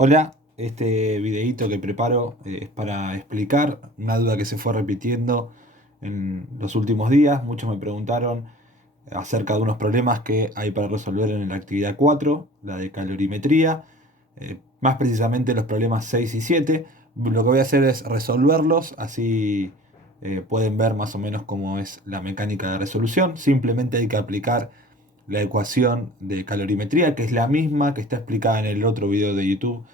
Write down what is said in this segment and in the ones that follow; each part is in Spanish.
Hola, este videíto que preparo es para explicar una duda que se fue repitiendo en los últimos días. Muchos me preguntaron acerca de unos problemas que hay para resolver en la actividad 4, la de calorimetría, más precisamente los problemas 6 y 7. Lo que voy a hacer es resolverlos, así pueden ver más o menos cómo es la mecánica de resolución. Simplemente hay que aplicar la ecuación de calorimetría, que es la misma que está explicada en el otro video de YouTube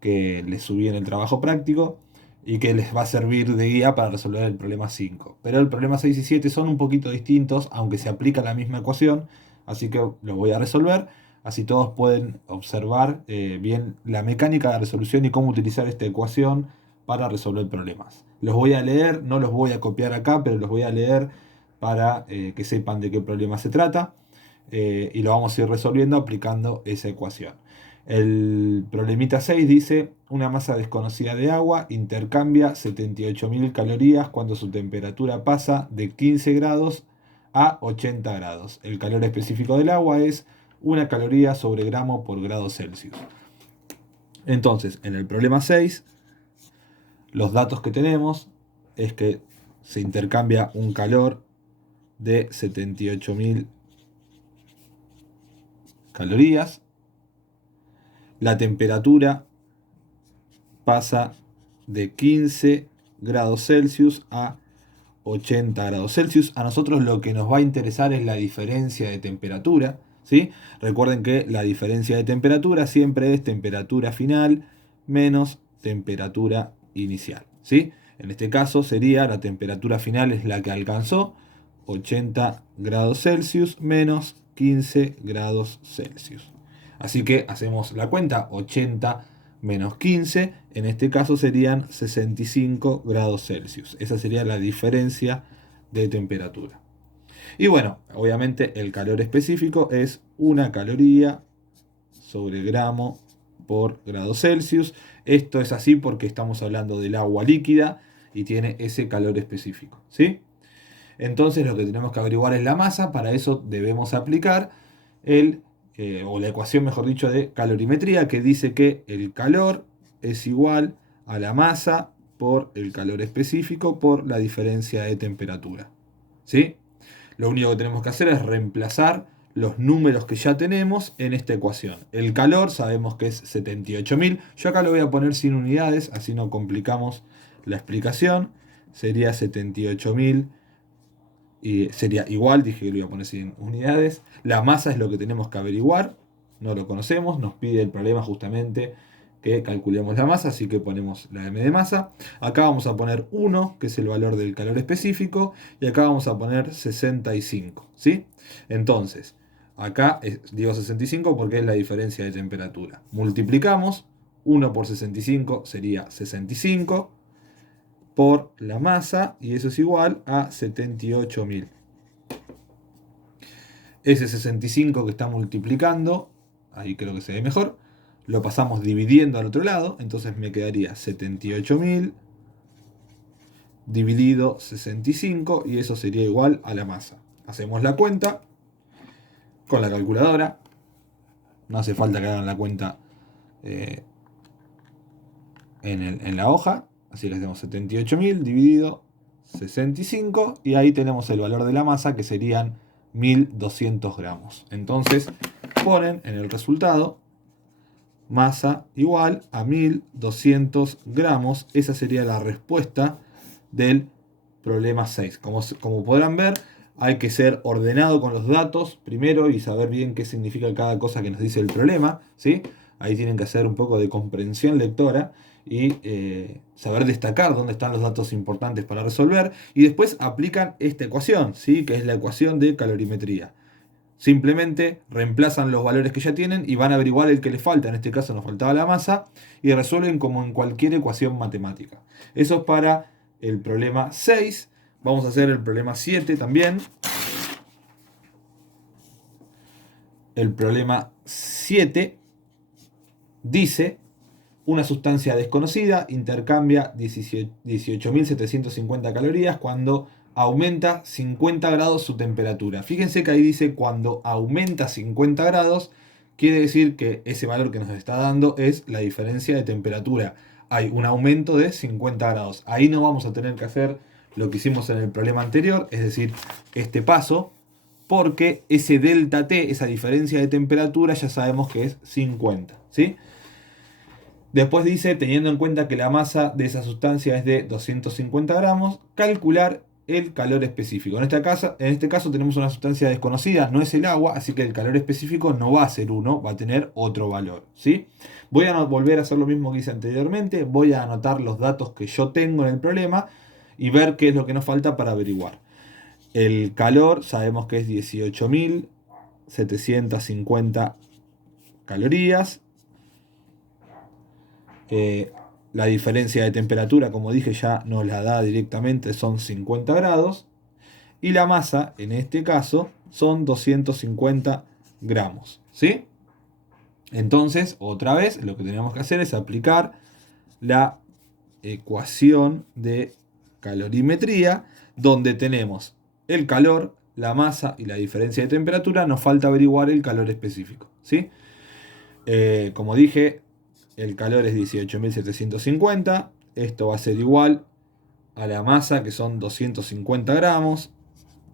que les subí en el trabajo práctico y que les va a servir de guía para resolver el problema 5. Pero el problema 6 y 7 son un poquito distintos, aunque se aplica la misma ecuación, así que lo voy a resolver. Así todos pueden observar bien la mecánica de resolución y cómo utilizar esta ecuación para resolver problemas. Los voy a leer, no los voy a copiar acá, pero los voy a leer para que sepan de qué problema se trata, y lo vamos a ir resolviendo aplicando esa ecuación. El problemita 6 dice: una masa desconocida de agua intercambia 78.000 calorías cuando su temperatura pasa de 15 grados a 80 grados. El calor específico del agua es 1 caloría sobre gramo por grado Celsius. Entonces, en el problema 6, los datos que tenemos es que se intercambia un calor de 78.000 calorías. La temperatura pasa de 15 grados Celsius a 80 grados Celsius. A nosotros lo que nos va a interesar es la diferencia de temperatura, ¿sí? Recuerden que la diferencia de temperatura siempre es temperatura final menos temperatura inicial, ¿sí? En este caso sería la temperatura final es la que alcanzó, 80 grados Celsius menos 15 grados Celsius. Así que hacemos la cuenta: 80 menos 15, en este caso serían 65 grados Celsius. Esa sería la diferencia de temperatura. Y bueno, obviamente el calor específico es 1 caloría sobre gramo por grado Celsius. Esto es así porque estamos hablando del agua líquida y tiene ese calor específico, ¿sí? Entonces lo que tenemos que averiguar es la masa. Para eso debemos aplicar o la ecuación, mejor dicho, de calorimetría, que dice que el calor es igual a la masa por el calor específico por la diferencia de temperatura, ¿sí? Lo único que tenemos que hacer es reemplazar los números que ya tenemos en esta ecuación. El calor sabemos que es 78.000. Yo acá lo voy a poner sin unidades, así no complicamos la explicación. Sería 78.000 y sería igual, dije que lo iba a poner sin unidades. La masa es lo que tenemos que averiguar, no lo conocemos, nos pide el problema justamente que calculemos la masa, así que ponemos la m de masa. Acá vamos a poner 1, que es el valor del calor específico, y acá vamos a poner 65, ¿sí? Entonces, acá digo 65 porque es la diferencia de temperatura. Multiplicamos, 1 por 65 sería 65 por la masa, y eso es igual a 78.000. Ese 65 que está multiplicando, ahí creo que se ve mejor, lo pasamos dividiendo al otro lado, entonces me quedaría 78.000 dividido 65, y eso sería igual a la masa. Hacemos la cuenta con la calculadora, no hace falta que hagan la cuenta en la hoja, así que hacemos 78.000 dividido 65, y ahí tenemos el valor de la masa, que serían 1.200 gramos. Entonces ponen en el resultado masa igual a 1.200 gramos. Esa sería la respuesta del problema 6. Como podrán ver, hay que ser ordenado con los datos primero y saber bien qué significa cada cosa que nos dice el problema, ¿sí? Ahí tienen que hacer un poco de comprensión lectora y saber destacar dónde están los datos importantes para resolver. Y después aplican esta ecuación, ¿sí? Que es la ecuación de calorimetría. Simplemente reemplazan los valores que ya tienen y van a averiguar el que les falta. En este caso nos faltaba la masa, y resuelven como en cualquier ecuación matemática. Eso es para el problema 6. Vamos a hacer el problema 7 también. El problema 7 dice: una sustancia desconocida intercambia 18.750 calorías cuando aumenta 50 grados su temperatura. Fíjense que ahí dice cuando aumenta 50 grados, quiere decir que ese valor que nos está dando es la diferencia de temperatura. Hay un aumento de 50 grados. Ahí no vamos a tener que hacer lo que hicimos en el problema anterior, es decir, este paso, porque ese delta T, esa diferencia de temperatura, ya sabemos que es 50, ¿sí? Después dice, teniendo en cuenta que la masa de esa sustancia es de 250 gramos, calcular el calor específico. En este caso tenemos una sustancia desconocida, no es el agua, así que el calor específico no va a ser 1, va a tener otro valor, ¿sí? Voy a volver a hacer lo mismo que hice anteriormente, voy a anotar los datos que yo tengo en el problema y ver qué es lo que nos falta para averiguar. El calor sabemos que es 18.750 calorías. La diferencia de temperatura, como dije, ya nos la da directamente, son 50 grados. Y la masa, en este caso, son 250 gramos, ¿sí? Entonces, otra vez, lo que tenemos que hacer es aplicar la ecuación de calorimetría, donde tenemos el calor, la masa y la diferencia de temperatura. Nos falta averiguar el calor específico, ¿sí? Como dije, el calor es 18.750. Esto va a ser igual a la masa, que son 250 gramos,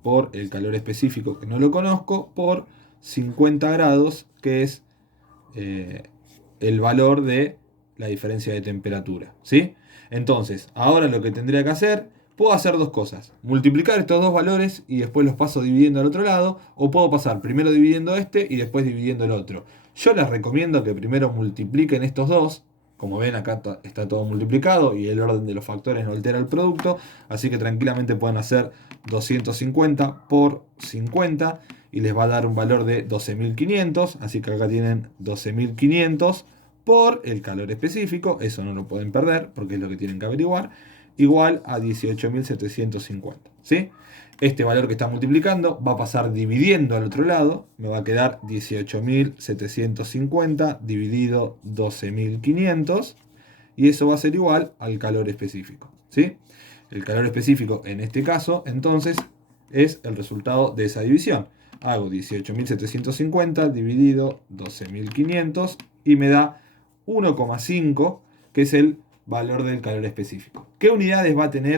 por el calor específico, que no lo conozco, por 50 grados, que es el valor de la diferencia de temperatura, ¿sí? Entonces, ahora lo que tendría que hacer, puedo hacer dos cosas: multiplicar estos dos valores y después los paso dividiendo al otro lado, o puedo pasar primero dividiendo este y después dividiendo el otro. Yo les recomiendo que primero multipliquen estos dos. Como ven, acá está todo multiplicado y el orden de los factores no altera el producto, así que tranquilamente pueden hacer 250 por 50 y les va a dar un valor de 12.500, así que acá tienen 12.500 por el calor específico, eso no lo pueden perder porque es lo que tienen que averiguar, igual a 18.750, ¿sí? Este valor que está multiplicando va a pasar dividiendo al otro lado, me va a quedar 18.750 dividido 12.500, y eso va a ser igual al calor específico, ¿sí? El calor específico en este caso, entonces, es el resultado de esa división. Hago 18.750 dividido 12.500 y me da 1,5, que es el valor del calor específico. ¿Qué unidades va a tener